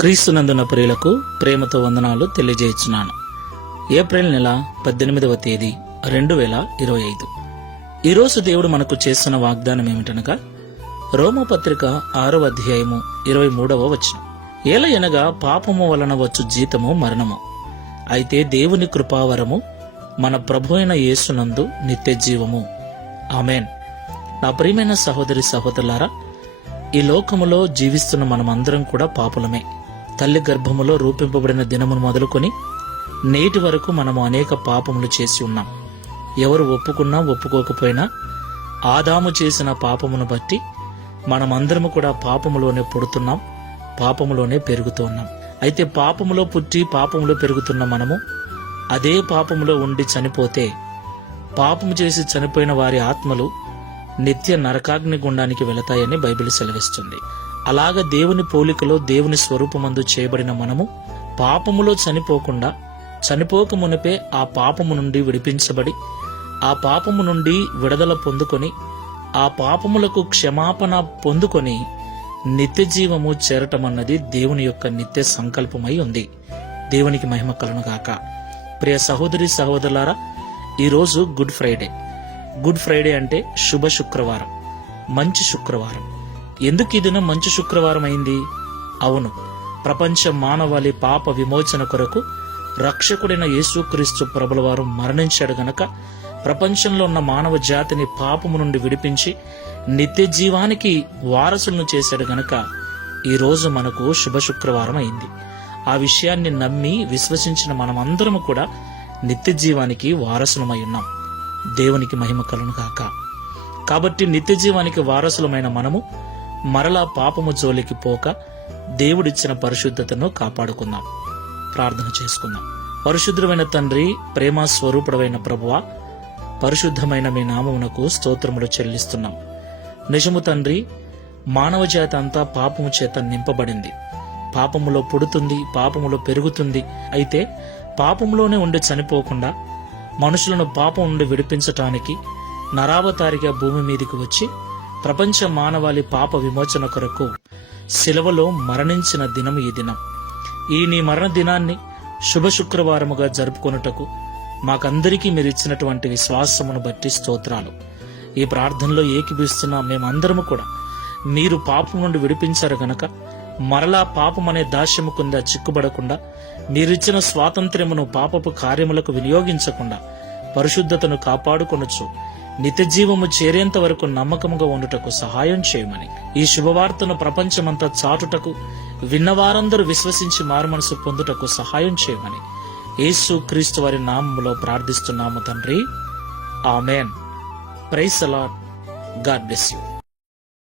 క్రీస్తునందున ప్రియులకు ప్రేమతో వందనాలు తెలియజేస్తున్నాను. ఏప్రిల్ నెల 18వ తేదీ 2025. ఈరోజు దేవుడు మనకు చేస్తున్న వాగ్దానం ఏమిటనగా రోమపత్రిక 6వ అధ్యాయము 23వ వచనం. ఏలయనగా పాపము వలన వచ్చు జీతము మరణము, అయితే దేవుని కృపావరము మన ప్రభు అయిన యేసునందు నిత్య జీవము. ఆమేన్. నా ప్రియమైన సహోదరి సహోదరులారా, ఈ లోకములో జీవిస్తున్న మనమందరం కూడా పాపులమే. తల్లి గర్భములో రూపింపబడిన దినమును మొదలుకొని నేటి వరకు మనము అనేక పాపములు చేసి ఉన్నాం. ఎవరు ఒప్పుకున్నా ఒప్పుకోకపోయినా ఆదాము చేసిన పాపమును బట్టి మనమందరము కూడా పాపములోనే పుడుతున్నాం, పాపములోనే పెరుగుతూ ఉన్నాం. అయితే పాపములో పుట్టి పాపములో పెరుగుతున్న మనము అదే పాపములో ఉండి చనిపోతే పాపము చేసి చనిపోయిన వారి ఆత్మలు నిత్య నరకాగ్ని గుండానికి వెళతాయని బైబిల్ సెలవిస్తుంది. అలాగ దేవుని పోలికలో దేవుని స్వరూపమందు చేయబడిన మనము పాపములో చనిపోక మునిపే ఆ పాపము నుండి విడిపించబడి ఆ పాపము నుండి విడుదల పొందుకొని ఆ పాపములకు క్షమాపణ పొందుకొని నిత్య జీవము చేరటమన్నది దేవుని యొక్క నిత్య సంకల్పమై ఉంది. దేవునికి మహిమ కలుగును గాక. ప్రియ సహోదరి సహోదరులారా, ఈరోజు గుడ్ ఫ్రైడే. గుడ్ ఫ్రైడే అంటే శుభ శుక్రవారం, మంచి శుక్రవారం. ఎందుకు ఈ దినం మంచి శుక్రవారం అయింది? అవును, ప్రపంచ మానవాళి పాప విమోచన కొరకు రక్షకుడైన యేసుక్రీస్తు ప్రభుల వారు మరణించాడు గనక ప్రపంచంలో ఉన్న మానవ జాతిని పాపము నుండి విడిపించి నిత్య జీవానికి వారసులను చేశాడు గనక ఈరోజు మనకు శుభ శుక్రవారం అయింది. ఆ విషయాన్ని నమ్మి విశ్వసించిన మనమందరము కూడా నిత్య జీవానికి వారసులమై ఉన్నాం. దేవునికి మహిమ కలుగును గాక. కాబట్టి నిత్య జీవానికి వారసులమైన మనము మరలా పాపము జోలికి పోక దేవుడిచ్చిన పరిశుద్ధతను కాపాడుకుందాం. ప్రార్థన చేసుకుందాం. పరిశుద్ధమైన తండ్రి, ప్రేమ స్వరూపుడమైన ప్రభువా, పరిశుద్ధమైన మీ నామమునకు స్తోత్రములు చెల్లిస్తున్నాం. నిజము తండ్రి, మానవ జాతి అంతా పాపము చేత నింపబడింది. పాపములో పుడుతుంది, పాపములో పెరుగుతుంది. అయితే పాపములోనే ఉండి చనిపోకుండా మనుషులను పాపం నుండి విడిపించటానికి నరావతారిగా భూమి మీదికి వచ్చి ప్రపంచ మానవాళి పాప విమోచన కొరకు శిలువలో మరణించిన దినం ఈ దినం. ఈ నీ మరణ దినాన్ని శుభ శుక్రవారముగా జరుపుకొనుటకు మాకందరికీ మీరు ఇచ్చినటువంటి విశ్వాసమును బట్టి స్తోత్రాలు. ఈ ప్రార్థనలో ఏకీభవిస్తున్న మేమందరము కూడా మీరు పాపం నుండి విడిపించారు గనక మరలా పాపం అనే దాస్యము కింద చిక్కుబడకుండా మీరిచ్చిన స్వాతంత్ర్యమును పాపపు కార్యములకు వినియోగించకుండా పరిశుద్ధతను కాపాడుకొనొచ్చు నిత్య జీవము చేరేంత వరకు నమ్మకముగా ఉండుటకు సహాయం చేయమని, ఈ శుభవార్తను ప్రపంచమంతా చాటుటకు విన్నవారందరూ విశ్వసించి మారుమనసు పొందుటకు సహాయం చేయమని యేసు క్రీస్తు వారి నామములో ప్రార్థిస్తున్నాము తండ్రి. ఆమేన్. Praise the lord. God bless you.